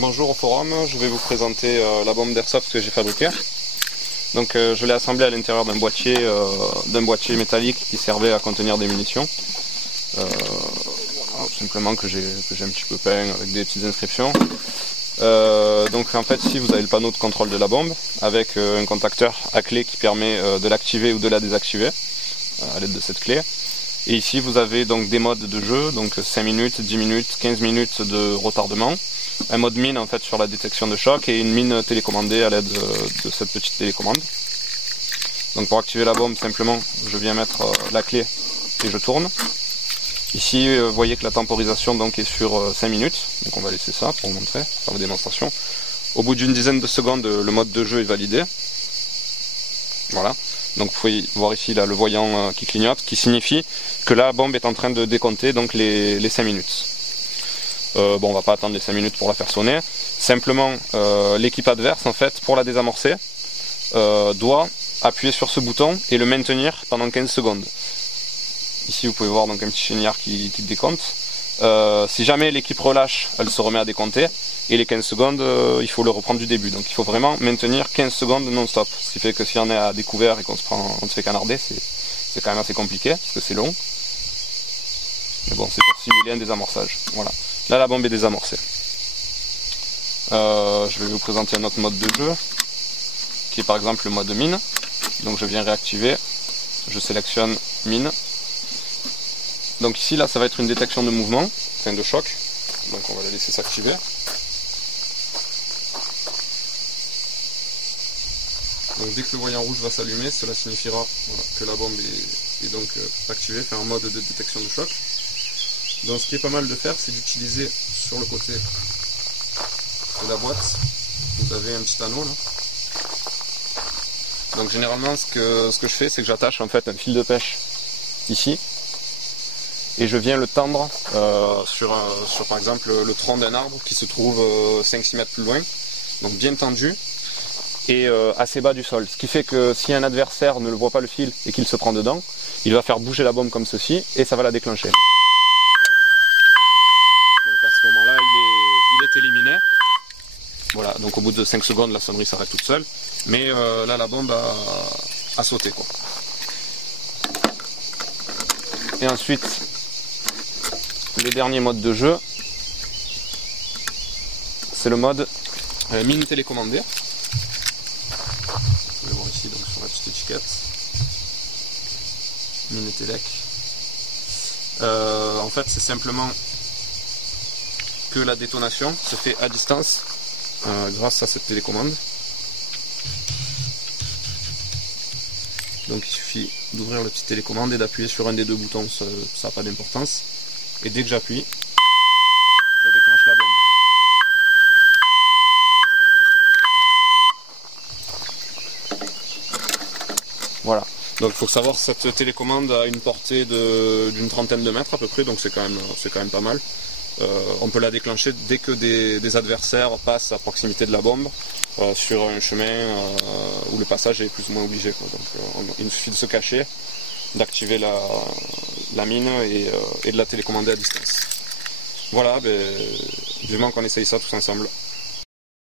Bonjour au forum, je vais vous présenter la bombe d'airsoft que j'ai fabriquée. Donc je l'ai assemblée à l'intérieur d'un boîtier métallique qui servait à contenir des munitions. Voilà, tout simplement que j'ai un petit peu peint avec des petites inscriptions. Donc en fait ici vous avez le panneau de contrôle de la bombe avec un contacteur à clé qui permet de l'activer ou de la désactiver à l'aide de cette clé. Et ici vous avez donc des modes de jeu, donc 5 minutes, 10 minutes, 15 minutes de retardement. Un mode mine en fait sur la détection de choc et une mine télécommandée à l'aide de cette petite télécommande. Donc pour activer la bombe simplement je viens mettre la clé et je tourne. Ici vous voyez que la temporisation donc est sur 5 minutes, donc on va laisser ça pour vous montrer, faire la démonstration. Au bout d'une dizaine de secondes le mode de jeu est validé. Voilà, donc vous pouvez voir ici là, le voyant qui clignote, qui signifie que la bombe est en train de décompter donc les 5 minutes. Bon, on va pas attendre les 5 minutes pour la faire sonner. Simplement, l'équipe adverse, en fait, pour la désamorcer, doit appuyer sur ce bouton et le maintenir pendant 15 secondes. Ici, vous pouvez voir donc un petit chéniard qui décompte. Si jamais l'équipe relâche, elle se remet à décompter. Et les 15 secondes, il faut le reprendre du début. Donc il faut vraiment maintenir 15 secondes non-stop. Ce qui fait que si on est à découvert et qu'on se fait canarder, c'est quand même assez compliqué, parce que c'est long. Mais bon, c'est pour simuler un désamorçage. Voilà. Là, la bombe est désamorcée. Je vais vous présenter un autre mode de jeu, qui est par exemple le mode mine. Donc je viens réactiver, je sélectionne mine. Donc ici, là, ça va être une détection de mouvement, enfin de choc. Donc on va la laisser s'activer. Donc dès que le voyant rouge va s'allumer, cela signifiera que la bombe est donc activée, fait un mode de détection de choc. Donc ce qui est pas mal de faire, c'est d'utiliser sur le côté de la boîte, vous avez un petit anneau là. Donc généralement ce que je fais, c'est que j'attache en fait un fil de pêche ici et je viens le tendre sur par exemple le tronc d'un arbre qui se trouve 5-6 mètres plus loin, donc bien tendu et assez bas du sol. Ce qui fait que si un adversaire ne le voit pas le fil et qu'il se prend dedans, il va faire bouger la bombe comme ceci et ça va la déclencher. Il est éliminé. Voilà, donc au bout de 5 secondes, la sonnerie s'arrête toute seule. Mais là, la bombe a sauté, quoi. Et ensuite, les derniers modes de jeu, c'est le mode mine télécommandée. Vous pouvez voir ici donc, sur la petite étiquette. Mine télec. En fait, c'est simplement que la détonation se fait à distance grâce à cette télécommande. Donc il suffit d'ouvrir la petite télécommande et d'appuyer sur un des deux boutons, ça n'a pas d'importance. Et dès que j'appuie, je déclenche la bombe. Voilà. Donc il faut savoir que cette télécommande a une portée d'une trentaine de mètres à peu près, donc c'est quand même pas mal. On peut la déclencher dès que des adversaires passent à proximité de la bombe sur un chemin où le passage est plus ou moins obligé, quoi. Donc il suffit de se cacher, d'activer la mine et de la télécommander à distance. Voilà, vivement qu'on essaye ça tous ensemble.